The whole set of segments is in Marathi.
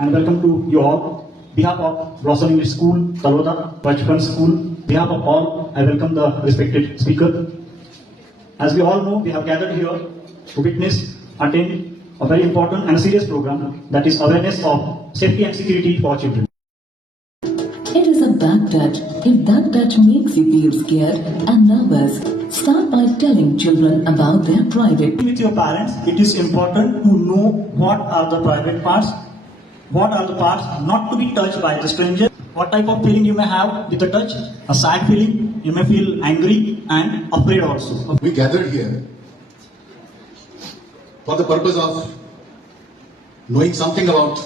and welcome to you all. Behalf of Blossom English School, Taloda, Bachpan School, behalf of all, I welcome the respected speaker. As we all know, we have gathered here to witness, attend a very important and serious program, that is awareness of safety and security for children. It is a back touch. If that touch makes you feel scared and nervous, start by telling children about their private. With your parents, it is important to know what are the private parts, what are the parts not to be touched by the stranger, what type of feeling you may have with the touch, a sad feeling, you may feel angry and afraid also. We gathered here for the purpose of knowing something about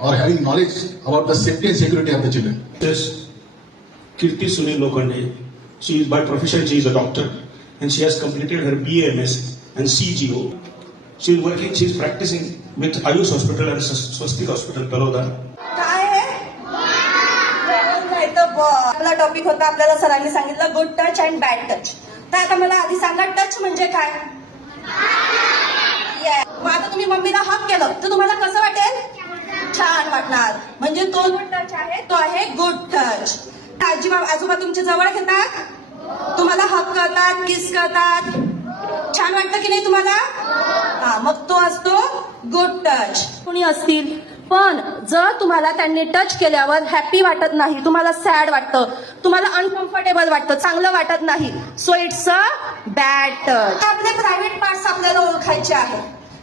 or having knowledge about the safety and security of the children. Yes, Kirti Sunil Lokhande. She is by profession, she is a doctor, and she has completed her BAMS and CGO. She is working, she is practicing with Ayush Hospital and Swastik Hospital, Taloda. काय आहे नाही तर आपला टॉपिक होता, आपल्याला सरांनी सांगितलं good touch and bad touch. तर आता मला आधी सांगा टच म्हणजे काय. मग आता तुम्ही मम्मीला हक केलं तर तुम्हाला कसं वाटेल, छान वाटणार. म्हणजे तो जो टच आहे तो आहे गुड टच. आजी आजोबा तुमच्या जवळ घेतात, तुम्हाला हक करतात, किस करतात, छान वाटतं की नाही तुम्हाला. हा, मग तो असतो गुड टच. कुणी असतील पण जर तुम्हाला त्यांनी टच केल्यावर हॅपी वाटत नाही, तुम्हाला सॅड वाटतं, तुम्हाला अनकम्फर्टेबल वाटतं, चांगलं वाटत नाही, so it's a bad touch. आपले प्रायव्हेट पार्ट्स आपल्याला ओळखायचे आहेत.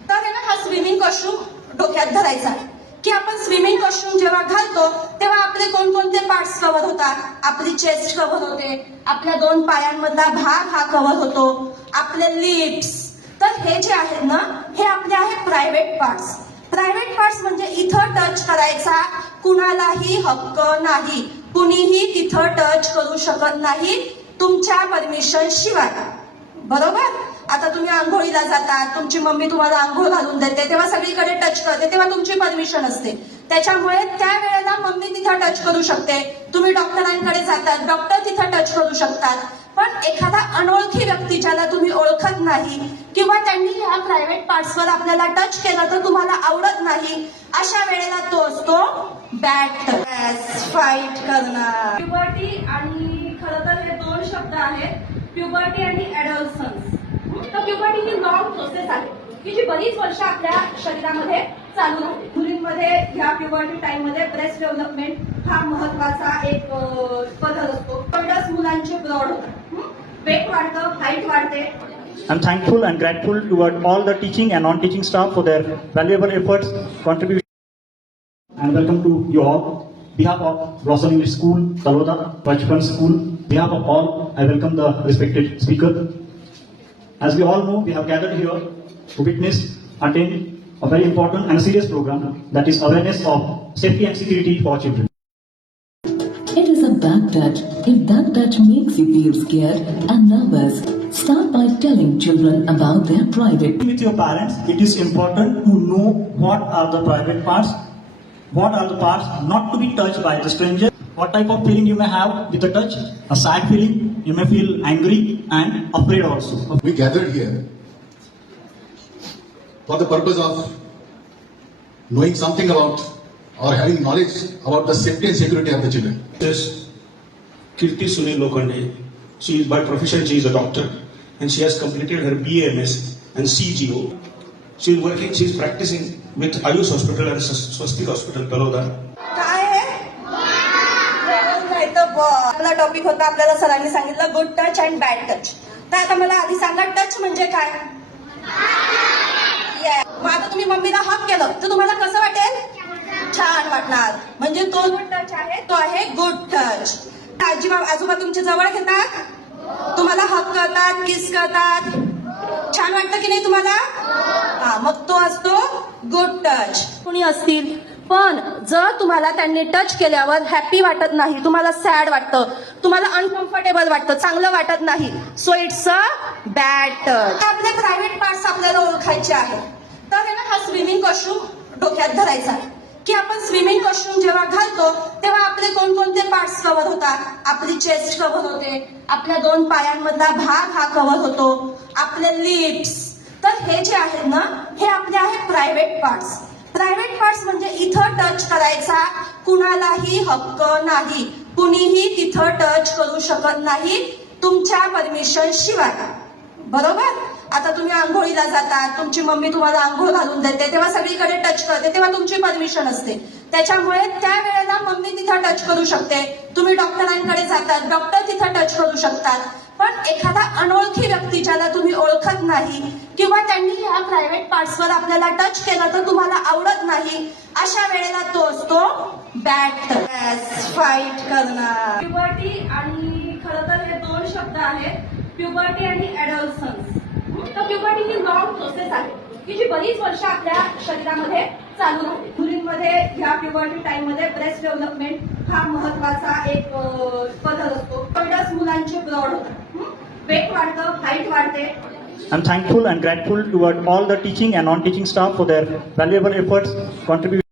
तर आहे ना, हा स्विमिंग कॉस्ट्यूम डोक्यात धरायचा आहे की आपण स्विमिंग कॉस्ट्यूम जेव्हा घालतो तेव्हा आपले कोणकोणते पार्ट्स कव्हर होतात. आपली चेस्ट कव्हर होते, आपल्या 2 पायांमधला भाग हा कव्हर होतो, आपले लिप्स. तर हे जे आहेत ना, हे आपले आहेत प्रायव्हेट पार्ट्स. प्रायव्हेट पार्ट्स म्हणजे इथं टच करायचा कुणालाही हक्क नाही, कुणीही तिथं टच करू शकत नाही तुमच्या परमिशन शिवाय. बरोबर. आता तुम्ही आंघोळीला जातात, तुमची मम्मी तुम्हाला आंघोळ घालून देते, तेव्हा सगळीकडे टच करते, तेव्हा तुमची परमिशन असते. त्याच्यामुळे त्यावेळेला मम्मी तिथं टच करू शकते. तुम्ही डॉक्टरांकडे जातात, डॉक्टर तिथं टच करू शकतात. पण एखादा अनोळखी व्यक्ती ज्याला तुम्ही ओळखत नाही किंवा त्यांनी ह्या प्रायव्हेट पार्ट्सवर आपल्याला टच केलं तर तुम्हाला आवडत नाही, अशा वेळेला तो असतो बॅड टच. फाईट करणार. प्युबर्टी आणि खरं तर हे 2 शब्द आहेत, प्युबर्टी आणि ऍडॉलसन्स. तर प्युबर्टी ही लॉंग प्रोसेस आहे की जी बरीच वर्ष आपल्या शरीरामध्ये चालू राहते. मुलींमध्ये ह्या प्युबर्टी टाइम मध्ये ब्रेस्ट डेव्हलपमेंट हा महत्वाचा एक पद्धत असतो. तेवढंच मुलांचे ब्रॉड होतात, वेट वाढतं, हाईट वाढते. I'm thankful and grateful toward all the teaching and non-teaching staff for their valuable efforts, contribution. And welcome to you all. Behalf of Blossom English School, Taloda, Bachpan School, behalf of all, I welcome the respected speaker. As we all know, we have gathered here to witness, attend a very important and serious program, that is awareness of safety and security for children. It is a back touch. If that touch makes you feel scared and nervous, start by telling children about their private. With your parents, it is important to know what are the private parts, what are the parts not to be touched by the stranger, what type of feeling you may have with the touch, a sad feeling, you may feel angry and afraid also. We gathered here for the purpose of knowing something about or having knowledge about the safety and security of the children. Yes, Kirti Sunil Lokhande. She is by profession, she is a doctor, and she has completed her BAMS and CGO. She is working, she is practicing with Ayush Hospital and Swastik Hospital, Taloda. काय आहे नाही तर आपला टॉपिक होता, आपल्याला सरांनी सांगितलं good touch and bad touch. तर आता मला आधी सांगा टच म्हणजे काय. मग आता तुम्ही मम्मीला हक केलं तर तुम्हाला कसं वाटेल, छान वाटणार. म्हणजे तो जो टच आहे तो आहे गुड टच. आजी आजोबा तुमच्या जवळ घेतात, तुम्हाला हक करतात, किस करतात, छान वाटतं की नाही तुम्हाला. हा, मग तो असतो गुड टच. कुणी असतील पण जर तुम्हाला त्यांनी टच केल्यावर हॅपी वाटत नाही, तुम्हाला सॅड वाटतं, तुम्हाला अनकम्फर्टेबल वाटतं, चांगलं वाटत नाही, so it's a bad touch. आपले प्रायव्हेट पार्ट्स आपल्याला ओळखायचे आहेत. तर आहे ना, हा स्विमिंग कॉस्ट्यूम डोक्यात धरायचा आहे की आपण स्विमिंग कॉस्ट्यूम जेव्हा घालतो तेव्हा आपले कोणकोणते पार्ट्स कव्हर होतात. आपली चेस्ट कव्हर होते, आपल्या 2 पायांमधला भाग हा कव्हर होतो, आपले लिप्स. तर हे जे आहेत ना, हे आपले आहेत प्रायव्हेट पार्ट्स. प्रायव्हेट पार्ट्स म्हणजे इथं टच करायचा कुणालाही हक्क नाही. कुणीही तिथं टच करू शकत नाही तुमच्या परमिशन शिवाय. बरोबर? आता तुम्ही आंघोळीला जातात, तुमची मम्मी तुम्हाला आंघोळ घालून देते, तेव्हा सगळीकडे टच करते, तेव्हा तुमची परमिशन असते. त्याच्यामुळे त्या वेळेला मम्मी तिथं टच करू शकते. तुम्ही डॉक्टरांकडे जातात, डॉक्टर तिथं टच करू शकतात. पण एखादा अनोळखी व्यक्ती ज्याला तुम्ही ओळखत नाही किंवा त्यांनी ह्या प्रायव्हेट पार्ट्सवर आपल्याला टच केलं तर तुम्हाला आवडत नाही, अशा वेळेला तो असतो बॅड टच. फाईट करणार. प्युबर्टी आणि खरं तर हे दोन शब्द आहेत, प्युबर्टी आणि ऍडॉलसन्स. तर प्युबर्टी ही लॉंग प्रोसेस आहे की जी बरीच वर्ष आपल्या शरीरामध्ये चालू राहते. मुलींमध्ये ह्या प्युबर्टी टाइम मध्ये ब्रेस्ट डेव्हलपमेंट हा महत्वाचा एक बदल असतो. शोल्डर्स मुलांचे ब्रॉड होतात, वेट वाढतं, हाईट वाढते. I'm thankful and grateful toward all the teaching and non-teaching staff for their valuable efforts, contribution.